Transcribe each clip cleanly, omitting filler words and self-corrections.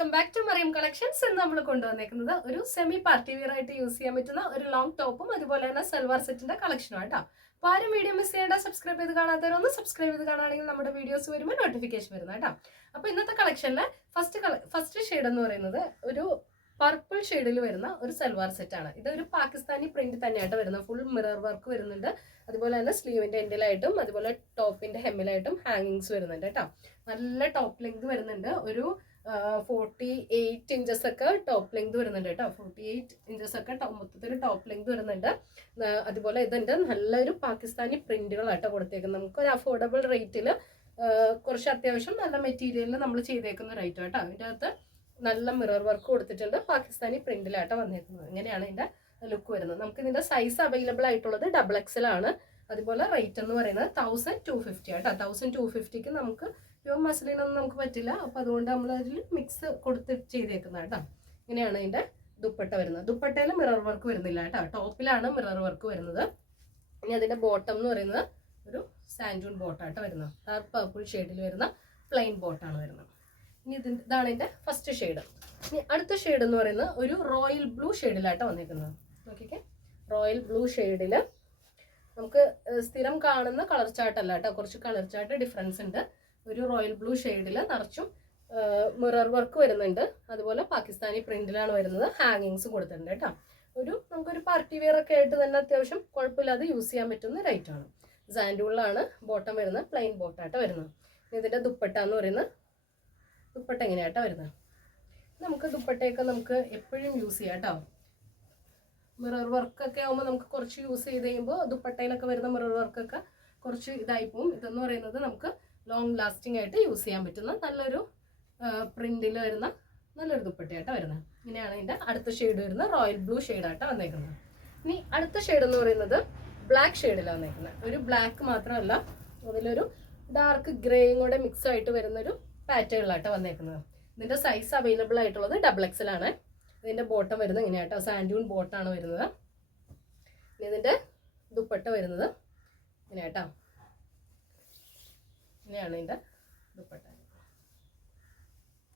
Welcome back to Mariyam collections. എന്ന് നമ്മൾ കൊണ്ടുവന്നേക്കുന്നത് ഒരു സെമി പാർട്ടി വെയർ ആയിട്ട് യൂസ് ചെയ്യാൻ പറ്റുന്ന ഒരു ലോങ് ടോപ്പും അതുപോലെ തന്നെ സൽവാർ സെറ്റിന്റെ കളക്ഷനും ആട്ടോ. അപ്പോൾ ആരും വീഡിയോ മിസ് ചെയ്യേണ്ട, സബ്സ്ക്രൈബ് ചെയ്ത് കാണാത്തവരൊന്ന് സബ്സ്ക്രൈബ് ചെയ്ത് കാണുകയാണെങ്കിൽ നമ്മുടെ വീഡിയോസ് വരുമ്പോൾ നോട്ടിഫിക്കേഷൻ വരുന്നത് കേട്ടോ. അപ്പോൾ ഇന്നത്തെ കളക്ഷനിലെ ഫസ്റ്റ് ഷെയ്ഡ് എന്ന് പറയുന്നത് ഒരു പർപ്പിൾ ഷെയ്ഡിൽ വരുന്ന ഒരു സൽവാർ സെറ്റാണ്. ഇതൊരു പാകിസ്ഥാനി പ്രിന്റ് തന്നെയായിട്ട് വരുന്നത്. ഫുൾ മിറർ വർക്ക് വരുന്നുണ്ട്. അതുപോലെ തന്നെ സ്ലീവിന്റെ എൻഡിലായിട്ടും അതുപോലെ ടോപ്പിന്റെ ഹെമ്മിലായിട്ടും ഹാങ്ങിങ്സ് വരുന്നുണ്ട് കേട്ടോ. നല്ല ടോപ്പ് ലെങ്ത് വരുന്നുണ്ട്. ഒരു 48 ഇഞ്ചസ് ഒക്കെ ടോപ്പ് ലെങ്ത് വരുന്നുണ്ട് കേട്ടോ. 48 ഇഞ്ചസ് ഒക്കെ മൊത്തത്തിൽ ടോപ്പ് ലെങ്ത് വരുന്നുണ്ട്. അതുപോലെ ഇതിന്റെ നല്ലൊരു പാകിസ്ഥാനി പ്രിന്റുകളാട്ടോ കൊടുത്തേക്കുന്നത്. നമുക്കൊരു അഫോർഡബിൾ റേറ്റിൽ കുറച്ച് അത്യാവശ്യം നല്ല മെറ്റീരിയലിൽ നമ്മൾ ചെയ്തേക്കുന്ന ഒരു ഐറ്റം കേട്ടോ. അതിൻ്റെ അകത്ത് നല്ല മിറർ വർക്ക് കൊടുത്തിട്ടുണ്ട്. പാകിസ്ഥാനി പ്രിന്റിലാട്ടോ വന്നേക്കുന്നത്. ഇങ്ങനെയാണ് ഇതിന്റെ ലുക്ക് വരുന്നത്. നമുക്ക് ഇതിന്റെ സൈസ് അവൈലബിൾ ആയിട്ടുള്ളത് XXL ആണ്. അതുപോലെ റേറ്റ് എന്ന് പറയുന്നത് 1250 ആട്ടോ. 1250ക്ക് നമുക്ക് പ്യൂർ മസ്ലിനൊന്നും നമുക്ക് പറ്റില്ല. അപ്പോൾ അതുകൊണ്ട് നമ്മൾ അതിൽ മിക്സ് കൊടുത്ത് ചെയ്തേക്കുന്ന കേട്ടോ. ഇങ്ങനെയാണ് ഇതിന്റെ ദുപ്പട്ട വരുന്നത്. ദുപ്പട്ടയിൽ മിറർ വർക്ക് വരുന്നില്ല കേട്ടോ. ടോപ്പിലാണ് മിറർ വർക്ക് വരുന്നത്. ഇനി അതിന്റെ ബോട്ടം എന്ന് പറയുന്നത് ഒരു സാൻഡൂൺ ബോട്ടാട്ടോ വരുന്നത്. ഡാർക്ക് പർപ്പിൾ ഷെയ്ഡിൽ വരുന്ന പ്ലെയിൻ ബോട്ടാണ് വരുന്നത്. ഇനി ഇതാണ് ഇതിന്റെ ഫസ്റ്റ് ഷെയ്ഡ്. ഇനി അടുത്ത ഷെയ്ഡ് എന്ന് പറയുന്നത് ഒരു റോയൽ ബ്ലൂ ഷെയ്ഡിലാട്ടോ വന്നിരിക്കുന്നത്. നോക്കിക്കേ, റോയൽ ബ്ലൂ ഷെയ്ഡിൽ നമുക്ക് സ്ഥിരം കാണുന്ന കളർ ചാർട്ടല്ല കേട്ടോ. കുറച്ച് കളർ ചാർട്ട് ഡിഫറൻസ് ഉണ്ട്. ഒരു റോയൽ ബ്ലൂ ഷെയ്ഡിൽ നിറച്ചും മിറർ വർക്ക് വരുന്നുണ്ട്. അതുപോലെ പാകിസ്ഥാനി പ്രിന്റിലാണ് വരുന്നത്. ഹാങ്ങിങ്സ് കൊടുത്തിട്ടുണ്ട് കേട്ടോ. നമുക്കൊരു പാർട്ടി വെയർ ഒക്കെ ആയിട്ട് തന്നെ അത്യാവശ്യം കുഴപ്പമില്ലാതെ യൂസ് ചെയ്യാൻ പറ്റുന്ന ഒരു ഐറ്റമാണ്. സാൻഡൂളിലാണ് ബോട്ടം വരുന്നത്. പ്ലെയിൻ ബോട്ടാട്ടോ വരുന്നത്. ഇതിന്റെ ദുപ്പട്ട എന്ന് പറയുന്നത് ദുപ്പട്ട എങ്ങനെയാട്ടോ വരുന്നത്. നമുക്ക് ദുപ്പട്ടയൊക്കെ നമുക്ക് എപ്പോഴും യൂസ് ചെയ്യാം കേട്ടോ. മിറർ വർക്കൊക്കെ ആകുമ്പോൾ നമുക്ക് കുറച്ച് യൂസ് ചെയ്ത് കഴിയുമ്പോൾ ദുപ്പട്ടയിലൊക്കെ വരുന്ന മിറർ വർക്കൊക്കെ കുറച്ച് ഇതായി പോവും. ഇതെന്ന് പറയുന്നത് നമുക്ക് ലോങ് ലാസ്റ്റിംഗ് ആയിട്ട് യൂസ് ചെയ്യാൻ പറ്റുന്ന നല്ലൊരു പ്രിന്റിൽ വരുന്ന നല്ലൊരു ദുപ്പട്ടയാട്ടോ വരുന്നത്. ഇങ്ങനെയാണ് ഇതിൻ്റെ അടുത്ത ഷെയ്ഡ് വരുന്നത്. റോയൽ ബ്ലൂ ഷെയ്ഡാട്ടോ വന്നേക്കുന്നത്. ഇനി അടുത്ത ഷെയ്ഡ് എന്ന് പറയുന്നത് ബ്ലാക്ക് ഷെയ്ഡിലാണ് വന്നേക്കുന്നത്. ഒരു ബ്ലാക്ക് മാത്രമല്ല, അതിലൊരു ഡാർക്ക് ഗ്രേയും കൂടെ മിക്സ് ആയിട്ട് വരുന്നൊരു പാറ്റേണിലാട്ടോ വന്നേക്കുന്നത്. ഇതിൻ്റെ സൈസ് അവൈലബിൾ ആയിട്ടുള്ളത് XXL ആണ്. ഇതിൻ്റെ ബോട്ടം വരുന്നത് ഇങ്ങനെയാട്ടോ. സാൻഡൂൺ ബോട്ടാണ് വരുന്നത്. ഇനി ഇതിൻ്റെ ദുപ്പട്ട വരുന്നത് ഇങ്ങനെയാട്ടോ. ഇങ്ങനെയാണ് ഇതിൻ്റെ ദുപ്പട്ട.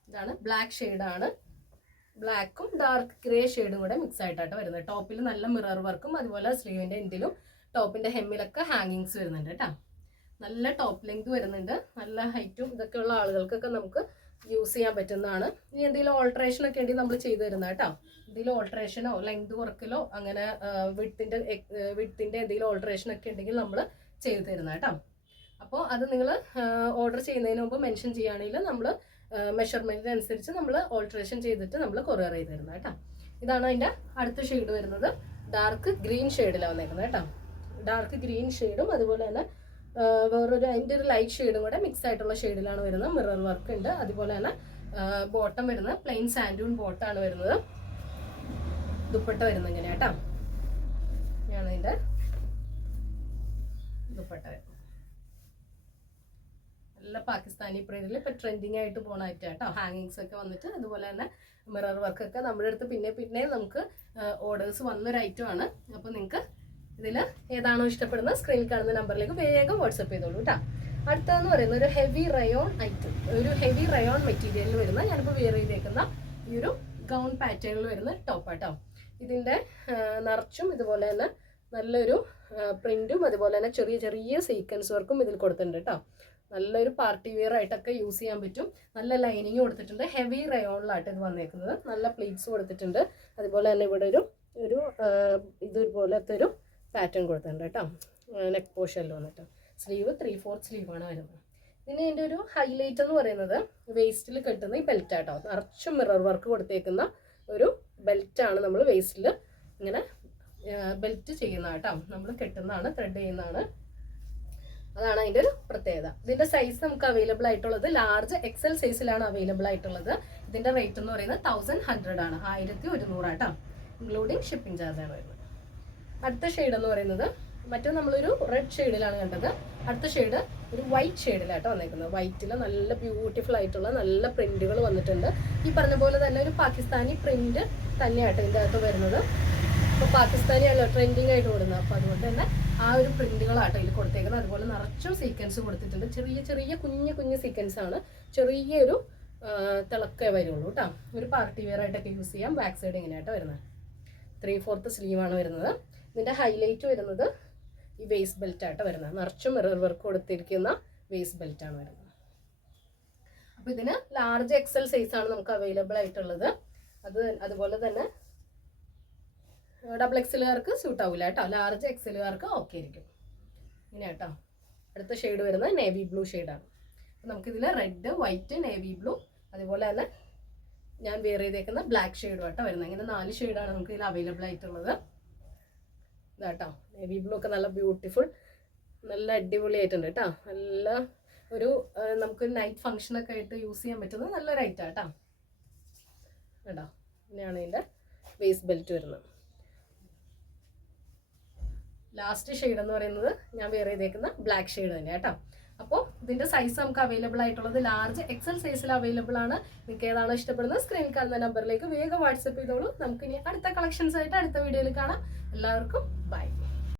ഇതാണ് ബ്ലാക്ക് ഷെയ്ഡാണ്. ബ്ലാക്കും ഡാർക്ക് ഗ്രേ ഷെയ്ഡും കൂടെ മിക്സ് ആയിട്ടാട്ടോ വരുന്നത്. ടോപ്പിൽ നല്ല മിറർ വർക്കും അതുപോലെ സ്ലീവിൻ്റെ എൻഡിലും ടോപ്പിൻ്റെ ഹെമ്മിലൊക്കെ ഹാങ്ങിങ്സ് വരുന്നുണ്ട് കേട്ടോ. നല്ല ടോപ്പ് ലെങ്ത് വരുന്നുണ്ട്. നല്ല ഹൈറ്റും ഇതൊക്കെ ഉള്ള ആളുകൾക്കൊക്കെ നമുക്ക് യൂസ് ചെയ്യാൻ പറ്റുന്നതാണ്. ഇനി എന്തെങ്കിലും ഓൾട്രേഷൻ ഒക്കെ ഉണ്ടെങ്കിൽ നമ്മൾ ചെയ്തു തരുന്നത് കേട്ടോ. എന്തെങ്കിലും ഓൾട്രേഷനോ ലെങ്ത് കുറക്കലോ അങ്ങനെ വിഡ്ത്തിൻ്റെ എന്തെങ്കിലും ഓൾട്രേഷൻ ഒക്കെ ഉണ്ടെങ്കിൽ നമ്മൾ ചെയ്തു തരുന്നത് കേട്ടോ. അപ്പോൾ അത് നിങ്ങൾ ഓർഡർ ചെയ്യുന്നതിന് മുമ്പ് മെൻഷൻ ചെയ്യുകയാണെങ്കിൽ നമ്മൾ മെഷർമെൻറ്റിനനുസരിച്ച് നമ്മൾ ഓൾട്രേഷൻ ചെയ്തിട്ട് നമ്മൾ കൊറിയർ ചെയ്ത് തരുന്നത് കേട്ടോ. ഇതാണ് അതിൻ്റെ അടുത്ത ഷെയ്ഡ് വരുന്നത്. ഡാർക്ക് ഗ്രീൻ ഷെയ്ഡിലാണ് വന്നേക്കുന്നത് കേട്ടോ. ഡാർക്ക് ഗ്രീൻ ഷെയ്ഡും അതുപോലെ തന്നെ വേറൊരു അതിൻ്റെ ഒരു ലൈറ്റ് ഷെയ്ഡും കൂടെ മിക്സ് ആയിട്ടുള്ള ഷെയ്ഡിലാണ് വരുന്നത്. മിറർ വർക്ക് ഉണ്ട്. അതുപോലെ തന്നെ ബോട്ടം വരുന്നത് പ്ലെയിൻ സാൻഡൂൺ ബോട്ടാണ് വരുന്നത്. ദുപ്പട്ട വരുന്നത് ഇങ്ങനെ കേട്ടോ. ഞാൻ അതിൻ്റെ ദുപ്പട്ട വരുന്നത് നല്ല പാകിസ്ഥാനി പ്രിന്റിൽ ഇപ്പം ട്രെൻഡിങ് ആയിട്ട് പോകണ ഐറ്റം കേട്ടോ. ഹാങ്ങിങ്സ് ഒക്കെ വന്നിട്ട് അതുപോലെ തന്നെ മിറർ വർക്കൊക്കെ നമ്മുടെ അടുത്ത് പിന്നെ നമുക്ക് ഓർഡേഴ്സ് വന്നൊരു ഐറ്റമാണ്. അപ്പോൾ നിങ്ങൾക്ക് ഇതിൽ ഏതാണോ ഇഷ്ടപ്പെടുന്നത് സ്ക്രീനിൽ കാണുന്ന നമ്പറിലേക്ക് വേഗം വാട്സപ്പ് ചെയ്തോളൂ കേട്ടോ. അടുത്തതെന്ന് പറയുന്നത് ഒരു ഹെവി റയോൺ ഐറ്റം, ഒരു ഹെവി റയോൺ മെറ്റീരിയലിൽ വരുന്ന ഞാനിപ്പോൾ വെയർ ചെയ്തേക്കുന്ന ഈ ഒരു ഗൗൺ പാറ്റേണിൽ വരുന്ന ടോപ്പാട്ടോ. ഇതിൻ്റെ നിറച്ചും ഇതുപോലെ തന്നെ നല്ലൊരു പ്രിൻറ്റും അതുപോലെ തന്നെ ചെറിയ ചെറിയ സീക്വൻസ് വർക്കും ഇതിൽ കൊടുത്തിട്ടുണ്ട് കേട്ടോ. നല്ലൊരു പാർട്ടി വെയർ ആയിട്ടൊക്കെ യൂസ് ചെയ്യാൻ പറ്റും. നല്ല ലൈനിങ് കൊടുത്തിട്ടുണ്ട്. ഹെവി റയോണിലായിട്ട് ഇത് വന്നേക്കുന്നത്. നല്ല പ്ലീറ്റ്സ് കൊടുത്തിട്ടുണ്ട്. അതുപോലെ തന്നെ ഇവിടെ ഒരു ഇതുപോലത്തെ ഒരു പാറ്റേൺ കൊടുത്തിട്ടുണ്ട് കേട്ടോ. നെക്ക് പോർഷനിൽ വന്നിട്ട് സ്ലീവ് 3/4 സ്ലീവാണ് വരുന്നത്. പിന്നെ ഇതിൻ്റെ ഒരു ഹൈലൈറ്റ് എന്ന് പറയുന്നത് വേസ്റ്റിൽ കെട്ടുന്ന ഈ ബെൽറ്റ് ആട്ടോ. നിറച്ചും മിറർ വർക്ക് കൊടുത്തേക്കുന്ന ഒരു ബെൽറ്റാണ്. നമ്മൾ വേസ്റ്റിൽ ഇങ്ങനെ ബെൽറ്റ് ചെയ്യുന്ന കേട്ടോ. നമ്മൾ കെട്ടുന്നതാണ്, ത്രെഡ് ചെയ്യുന്നതാണ്. അതാണ് അതിൻ്റെ ഒരു പ്രത്യേകത. ഇതിൻ്റെ സൈസ് നമുക്ക് അവൈലബിൾ ആയിട്ടുള്ളത് ലാർജ് XL സൈസിലാണ് അവൈലബിൾ ആയിട്ടുള്ളത്. ഇതിൻ്റെ റേറ്റ് എന്ന് പറയുന്നത് 1100 ആണ്. 1100 ആട്ടോ. ഇൻക്ലൂഡിങ് ഷിപ്പിംഗ് ചാർജാണ് വരുന്നത്. അടുത്ത ഷെയ്ഡ് എന്ന് പറയുന്നത് മറ്റേ നമ്മളൊരു റെഡ് ഷെയ്ഡിലാണ് കണ്ടത്. അടുത്ത ഷെയ്ഡ് ഒരു വൈറ്റ് ഷെയ്ഡിലാട്ടോ വന്നേക്കുന്നത്. വൈറ്റിൽ നല്ല ബ്യൂട്ടിഫുൾ ആയിട്ടുള്ള നല്ല പ്രിന്റുകൾ വന്നിട്ടുണ്ട്. ഈ പറഞ്ഞ പോലെ തന്നെ ഒരു പാകിസ്ഥാനി പ്രിന്റ് തന്നെയാട്ടോ ഇതിൻ്റെ അകത്ത് വരുന്നത്. അപ്പോൾ പാകിസ്ഥാനിയല്ല ട്രെൻഡിങ് ആയിട്ട് ഓടുന്നത്. അപ്പോൾ അതുകൊണ്ട് തന്നെ ആ ഒരു പ്രിന്റുകളാട്ടോ ഇതിൽ കൊടുത്തേക്കുന്നത്. അതുപോലെ നിറച്ചും സീക്വൻസ് കൊടുത്തിട്ടുണ്ട്. ചെറിയ ചെറിയ കുഞ്ഞു സീക്വൻസ് ആണ്. ചെറിയൊരു തിളക്കേ വരുള്ളൂ കേട്ടോ. ഒരു പാർട്ടി വെയർ ആയിട്ടൊക്കെ യൂസ് ചെയ്യാം. ബാക്ക് സൈഡ് ഇങ്ങനെയായിട്ട് വരുന്നത് 3/4 സ്ലീവാണ് വരുന്നത്. ഇതിൻ്റെ ഹൈലൈറ്റ് വരുന്നത് ഈ വേസ്റ്റ് ബെൽറ്റ് ആയിട്ട് വരുന്നത്. നിറച്ചും മിറർ വർക്ക് കൊടുത്തിരിക്കുന്ന വേസ്റ്റ് ബെൽറ്റാണ് വരുന്നത്. അപ്പോൾ ഇതിന് ലാർജ് എക്സൽ സൈസാണ് നമുക്ക് അവൈലബിൾ ആയിട്ടുള്ളത്. അതുപോലെ തന്നെ ഡബിൾ എക്സലുകാർക്ക് സ്യൂട്ട് ആവില്ല കേട്ടോ. ലാർജ് എക്സലുകാർക്ക് ഓക്കെ ആയിരിക്കും. ഇങ്ങനെ കേട്ടോ. അടുത്ത ഷെയ്ഡ് വരുന്നത് നേവി ബ്ലൂ ഷെയ്ഡാണ്. അപ്പോൾ നമുക്കിതിൽ റെഡ്, വൈറ്റ്, നേവി ബ്ലൂ, അതുപോലെ തന്നെ ഞാൻ വെയർ ചെയ്തേക്കുന്ന ബ്ലാക്ക് ഷെയ്ഡും ആട്ടോ വരുന്നത്. ഇങ്ങനെ 4 ഷെയ്ഡാണ് നമുക്ക് ഇതിൽ അവൈലബിൾ ആയിട്ടുള്ളത്. ഇതാട്ടോ നേവി ബ്ലൂ ഒക്കെ നല്ല ബ്യൂട്ടിഫുൾ, നല്ല അടിപൊളിയായിട്ടുണ്ട് കേട്ടോ. നല്ല ഒരു നമുക്ക് നൈറ്റ് ഫംഗ്ഷനൊക്കെ ആയിട്ട് യൂസ് ചെയ്യാൻ പറ്റുന്ന നല്ലൊരു ഐറ്റം കേട്ടോ. കേട്ടോ ഇങ്ങനെയാണ് ഇതിൻ്റെ വേസ്റ്റ് ബെൽറ്റ് വരുന്നത്. ലാസ്റ്റ് ഷെയ്ഡ് എന്ന് പറയുന്നത് ഞാൻ വെയർ ചെയ്തേക്കുന്ന ബ്ലാക്ക് ഷെയ്ഡ് തന്നെ കേട്ടോ. അപ്പോൾ ഇതിൻ്റെ സൈസ് നമുക്ക് അവൈലബിൾ ആയിട്ടുള്ളത് ലാർജ് എക്സൽ സൈസിൽ അവൈലബിൾ ആണ്. നിങ്ങൾക്ക് ഏതാണോ ഇഷ്ടപ്പെടുന്നത് സ്ക്രീനിൽ കാണുന്ന നമ്പറിലേക്ക് വേഗം വാട്സപ്പ് ചെയ്തോളൂ. നമുക്കിനി അടുത്ത കളക്ഷൻസ് ആയിട്ട് അടുത്ത വീഡിയോയിൽ കാണാം. എല്ലാവർക്കും ബൈ.